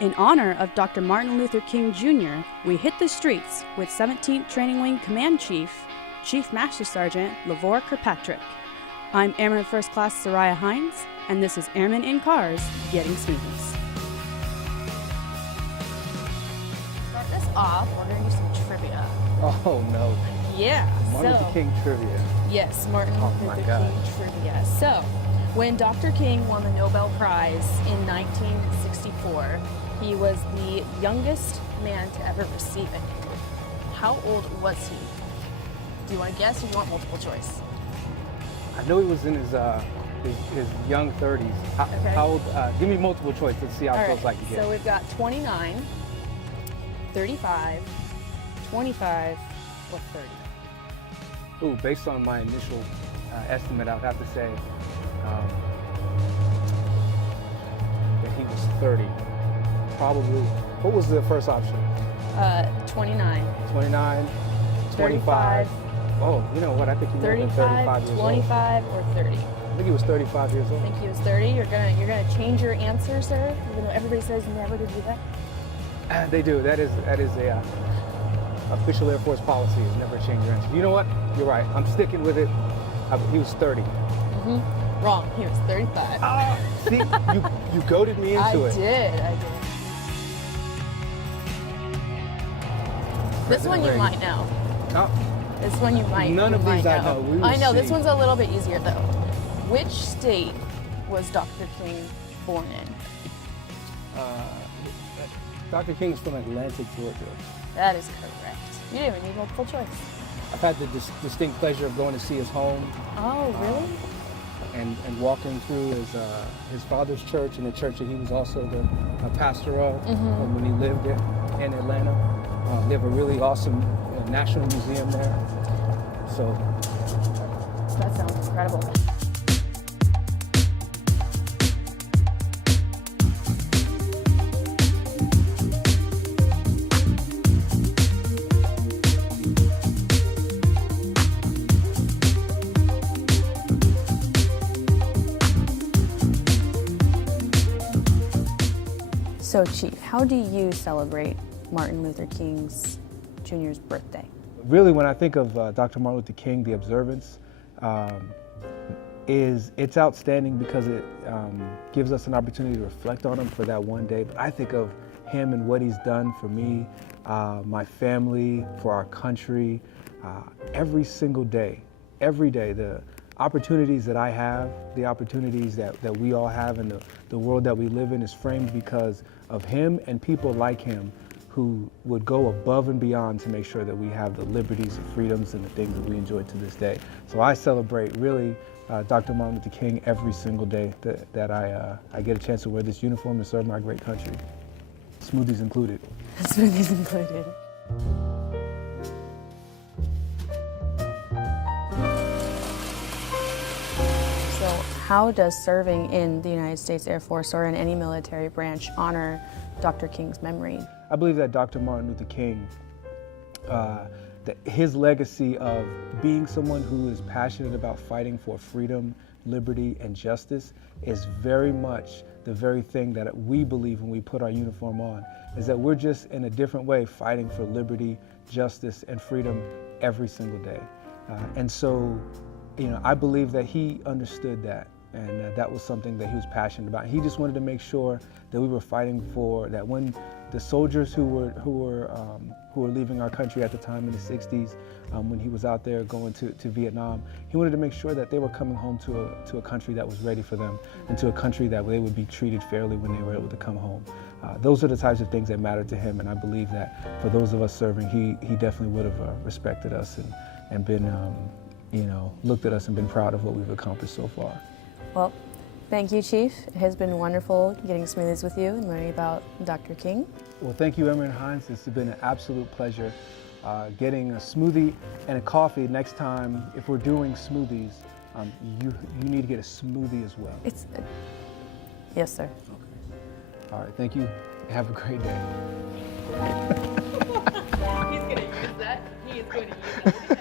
In honor of Dr. Martin Luther King Jr., we hit the streets with 17th Training Wing Command Chief, Chief Master Sergeant Lavore Kirkpatrick. I'm Airman First Class Soraya Hines, and this is Airmen in Cars Getting Smoothies. Start this off, we're going to do some trivia. Oh no. Yeah. Martin Luther King trivia. Yes, Martin Luther King gosh. trivia. So, when Dr. King won the Nobel Prize in 1964, he was the youngest man to ever receive it. How old was he? Do you want to guess or do you want multiple choice? I know he was in his young 30s. Okay. How old? Give me multiple choice. Let's see how All close right, I can get. so we've got 29, 35, 25, or 30. Ooh, based on my initial estimate, I would have to say that he was 30. Probably. What was the first option? 29. 29, 25. Oh, you know what? I think he might have been 35 years 25, or 30. old. I think he was 35 years I old. think he was 30. You're gonna change your answer, sir, even though everybody says never to do that. They do. That is a official Air Force policy is never change your answer. You know what? You're right. I'm sticking with it. He was 30. Mm-hmm. Wrong. He was 35. See, you goaded me into it. I did. This one you Reagan. might know. Oh, This one you might. None you of might these I know. We will I know. This see. one's a little bit easier though. Which state was Dr. King born in? Dr. King's from Atlanta, Georgia. That is correct. You didn't even need multiple choice. I've had the distinct pleasure of going to see his home Oh, really? and walking through his father's church and the church that he was also the pastor of when he lived in Atlanta. They have a really awesome national museum there. So That sounds incredible. So, Chief, how do you celebrate Martin Luther King Jr.'s birthday? really, when I think of Dr. Martin Luther King, the observance it's outstanding because it gives us an opportunity to reflect on him for that one day. But I think of him and what he's done for me, my family, for our country, every single day, every day. The opportunities that I have, the opportunities that we all have in the world that we live in is framed because of him and people like him who would go above and beyond to make sure that we have the liberties and freedoms and the things that we enjoy to this day. So I celebrate really Dr. Martin Luther King every single day that I get a chance to wear this uniform and serve my great country. Smoothies included. Smoothies included. So how does serving in the United States Air Force or in any military branch honor Dr. King's memory? I believe that Dr. Martin Luther King, that his legacy of being someone who is passionate about fighting for freedom, liberty, and justice is very much the very thing that we believe when we put our uniform on, is that we're just in a different way fighting for liberty, justice, and freedom every single day. And so, I believe that he understood that, and that was something that he was passionate about. He just wanted to make sure that we were fighting for that when the soldiers who were leaving our country at the time in the 60s, when he was out there going to Vietnam, he wanted to make sure that they were coming home to a country that was ready for them and to a country that they would be treated fairly when they were able to come home. Those are the types of things that matter to him, and I believe that for those of us serving, he definitely would have respected us and been, looked at us and been proud of what we've accomplished so far. Well, thank you, Chief. It has been wonderful getting smoothies with you and learning about Dr. King. Well, thank you, Airmen Hines. It's been an absolute pleasure getting a smoothie and a coffee. Next time, if we're doing smoothies, you need to get a smoothie as well. Yes, sir. Okay. All right, thank you. Have a great day. He's going to use that. He is going to use that.